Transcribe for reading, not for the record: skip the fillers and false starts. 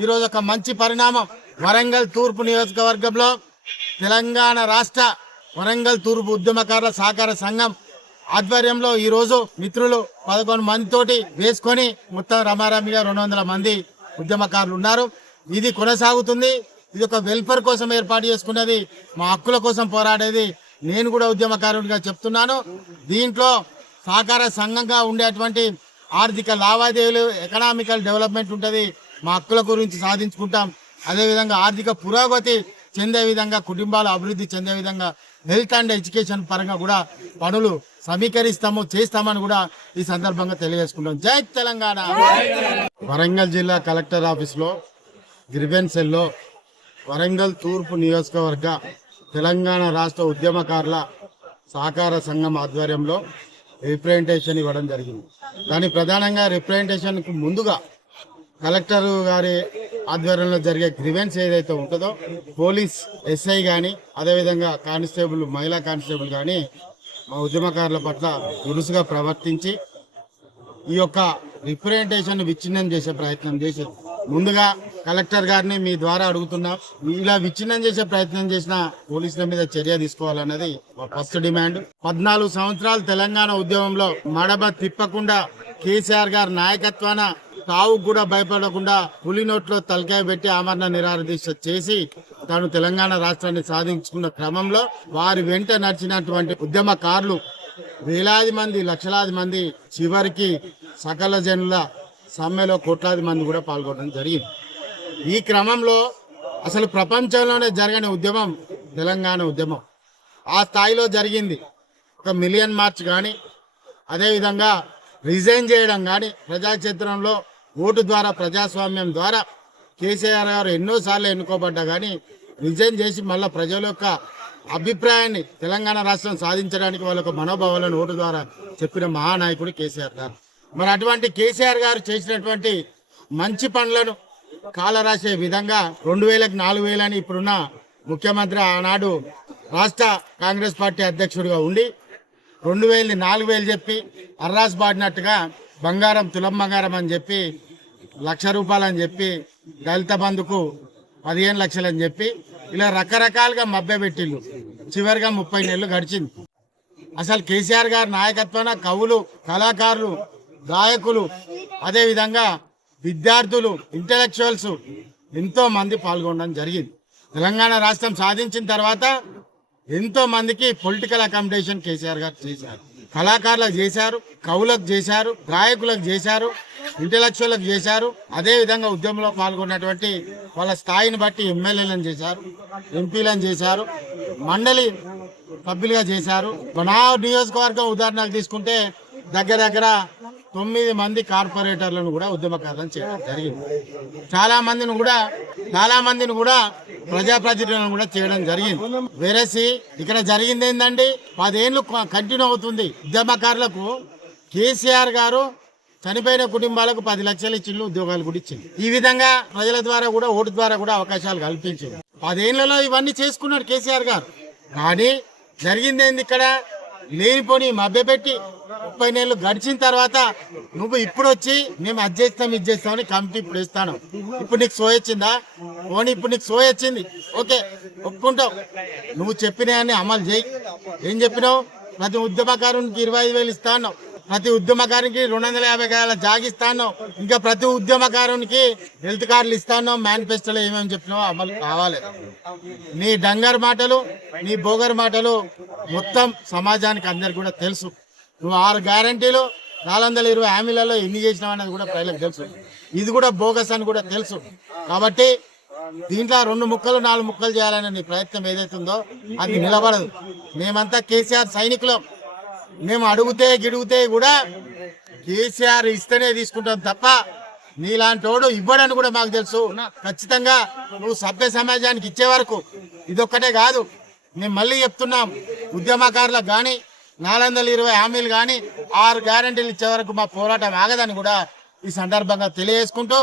ఈరోజు ఒక మంచి పరిణామం. వరంగల్ తూర్పు నియోజకవర్గంలో తెలంగాణ రాష్ట్ర వరంగల్ తూర్పు ఉద్యమకారుల సహకార సంఘం ఆధ్వర్యంలో ఈరోజు మిత్రులు 11 మందితోటి వేసుకొని మొత్తం రమారమిగా 200 మంది ఉద్యమకారులు ఉన్నారు. ఇది కొనసాగుతుంది. ఇది ఒక వెల్ఫేర్ కోసం ఏర్పాటు చేసుకున్నది, మా హక్కుల కోసం పోరాడేది. నేను కూడా ఉద్యమకారుడిగా చెప్తున్నాను. దీంట్లో సహకార సంఘంగా ఉండేటువంటి ఆర్థిక లావాదేవీలు, ఎకనామికల్ డెవలప్మెంట్ ఉంటుంది. మా హక్కుల గురించి సాధించుకుంటాం. అదేవిధంగా ఆర్థిక పురోగతి చెందే విధంగా, కుటుంబాలు అభివృద్ధి చెందే విధంగా హెల్త్ అండ్ ఎడ్యుకేషన్ పరంగా కూడా పనులు సమీకరిస్తాము, చేస్తామని కూడా ఈ సందర్భంగా తెలియజేసుకుంటాం. జై తెలంగాణ. వరంగల్ జిల్లా కలెక్టర్ ఆఫీస్లో గ్రివెన్స్ సెల్లో వరంగల్ తూర్పు నియోజకవర్గ తెలంగాణ రాష్ట్ర ఉద్యమకారుల సహకార సంఘం ఆధ్వర్యంలో రిప్రజెంటేషన్ ఇవ్వడం జరిగింది. దాని ప్రధానంగా రిప్రజెంటేషన్కు ముందుగా కలెక్టర్ గారి ఆధ్వర్యంలో జరిగే గ్రివెన్స్ ఏదైతే ఉంటుందో, పోలీస్ ఎస్ఐ కానీ అదేవిధంగా కానిస్టేబుల్, మహిళా కానిస్టేబుల్ కానీ మా ఉద్యమకారుల పట్ల దురుసుగా ప్రవర్తించి ఈ యొక్క రిప్రజెంటేషన్ విచ్ఛిన్నం చేసే ప్రయత్నం చేశారు. ముందుగా కలెక్టర్ గారిని మీ ద్వారా అడుగుతున్నాం, ఇలా విచ్ఛిన్నం చేసే ప్రయత్నం చేసిన పోలీసుల మీద చర్య తీసుకోవాలన్నది మా ఫస్ట్ డిమాండ్. 14 సంవత్సరాలు తెలంగాణ ఉద్యమంలో మడబ తిప్పకుండా కేసీఆర్ గారి నాయకత్వాన తావు కూడా భయపడకుండా పులి నోట్లో తలకాయ పెట్టి ఆమరణ నిరాహారదీక్ష చేసి తాను తెలంగాణ రాష్ట్రాన్ని సాధించుకున్న క్రమంలో వారి వెంట నడిచినటువంటి ఉద్యమకారులు వేలాది మంది, లక్షలాది మంది, చివరికి సకల జనుల సమ్మెలో కోట్లాది మంది కూడా పాల్గొనడం జరిగింది. ఈ క్రమంలో అసలు ప్రపంచంలోనే జరగని ఉద్యమం తెలంగాణ ఉద్యమం. ఆ స్థాయిలో జరిగింది. 1 మిలియన్ మార్చ్ కానీ, అదేవిధంగా రిజైన్ చేయడం కానీ, ప్రజాక్షేత్రంలో ఓటు ద్వారా, ప్రజాస్వామ్యం ద్వారా కేసీఆర్ గారు ఎన్నోసార్లు ఎన్నుకోబడ్డా కానీ రిజైన్ చేసి మళ్ళీ ప్రజల యొక్క అభిప్రాయాన్ని తెలంగాణ రాష్ట్రం సాధించడానికి వాళ్ళ యొక్క మనోభావాలను ఓటు ద్వారా చెప్పిన మహానాయకుడు కేసీఆర్ గారు. మరి అటువంటి కేసీఆర్ గారు చేసినటువంటి మంచి పనులను కాలరాసే విధంగా 2000కి 4000 అని ఇప్పుడున్న ముఖ్యమంత్రి ఆనాడు రాష్ట్ర కాంగ్రెస్ పార్టీ అధ్యక్షుడిగా ఉండి 2000ని 4000 చెప్పి అర్రాస్ పాడినట్టుగా బంగారం, తులం బంగారం అని చెప్పి 1,00,000 రూపాయలు అని చెప్పి, దళిత బంధుకు 15 లక్షలు అని చెప్పి ఇలా రకరకాలుగా మభ్యపెట్టిళ్ళు. చివరిగా 30 నెలలు గడిచింది. అసలు కేసీఆర్ గారి నాయకత్వాన కవులు, కళాకారులు, గాయకులు, అదేవిధంగా విద్యార్థులు, ఇంటలెక్చువల్స్ ఎంతో మంది పాల్గొనడం జరిగింది. తెలంగాణ రాష్ట్రం సాధించిన తర్వాత ఎంతో మందికి పొలిటికల్ అకామిడేషన్ కేసీఆర్ గారు చేశారు. కళాకారులకు చేశారు, కవులకు చేశారు, గాయకులకు చేశారు, ఇంటలెక్చువల్లకు చేశారు. అదేవిధంగా ఉద్యమంలో పాల్గొన్నటువంటి వాళ్ళ స్థాయిని బట్టి ఎమ్మెల్యేలను చేశారు, ఎంపీలను చేశారు, మండలి సభ్యులుగా చేశారు. నా నియోజకవర్గం ఉదాహరణకు తీసుకుంటే దగ్గర 9 మంది కార్పొరేటర్లను కూడా ఉద్యమకారులను చేయడం జరిగింది. చాలా మందిని కూడా ప్రజాప్రతినిధులను కూడా చేయడం జరిగింది. వేరేసి ఇక్కడ జరిగింది ఏంటండి, 10 ఏళ్ళు కంటిన్యూ అవుతుంది. ఉద్యమకారులకు కేసీఆర్ గారు చనిపోయిన కుటుంబాలకు 10 లక్షలు ఇచ్చిండు, ఉద్యోగాలు కూడా ఇచ్చింది. ఈ విధంగా ప్రజల ద్వారా కూడా, ఓటు ద్వారా కూడా అవకాశాలు కల్పించింది. 10 ఏళ్లలో ఇవన్నీ చేసుకున్నాడు కేసీఆర్ గారు. కానీ జరిగింది ఏంది, ఇక్కడ లేనిపోని మభ్యపెట్టి 30 నెలలు గడిచిన తర్వాత నువ్వు ఇప్పుడు వచ్చి మేము అది చేస్తాం, ఇది చేస్తామని కమిటీ ఇప్పుడు ఇస్తాను. ఇప్పుడు నీకు సోయొచ్చిందా? పోనీ ఇప్పుడు నీకు సోయొచ్చింది, ఓకే, ఒప్పుకుంటావు. నువ్వు చెప్పినవన్నీ అమలు చేయి. ఏం చెప్పినావు? ప్రతి ఉద్యమకారునికి 25,000 ఇస్తాను, ప్రతి ఉద్యమకారునికి 250 గజాల జాగిస్తాను, ఇంకా ప్రతి ఉద్యమకారునికి హెల్త్ కార్డులు ఇస్తాను. మేనిఫెస్టోలో ఏమేమి చెప్పినావో అమలు కావాలి. నీ డంగర్ మాటలు, నీ బోగర్ మాటలు మొత్తం సమాజానికి అందరికి కూడా తెలుసు. నువ్వు 6 గ్యారంటీలు, 420 హామీలలో ఎన్ని చేసినావు అనేది కూడా ప్రజలకు తెలుసు. ఇది కూడా బోగస్ అని కూడా తెలుసు. కాబట్టి దీంట్లో 2 ముక్కలు 4 ముక్కలు చేయాలనే నీ ప్రయత్నం ఏదైతుందో అది నిలబడదు. మేమంతా కేసీఆర్ సైనికులం. మేము గిడుగుతే కూడా కేసీఆర్ ఇస్తేనే తీసుకుంటాం తప్ప నీలాంటోడు ఇవ్వడని కూడా మాకు తెలుసు. ఖచ్చితంగా నువ్వు సభ్య సమాజానికి ఇచ్చే వరకు ఇదొక్కటే కాదు, మేము మళ్ళీ చెప్తున్నాం, ఉద్యమకారులకు కానీ 420 హామీలు కానీ 6 గ్యారంటీలు ఇచ్చే వరకు మా పోరాటం ఆగదని కూడా ఈ సందర్భంగా తెలియజేసుకుంటూ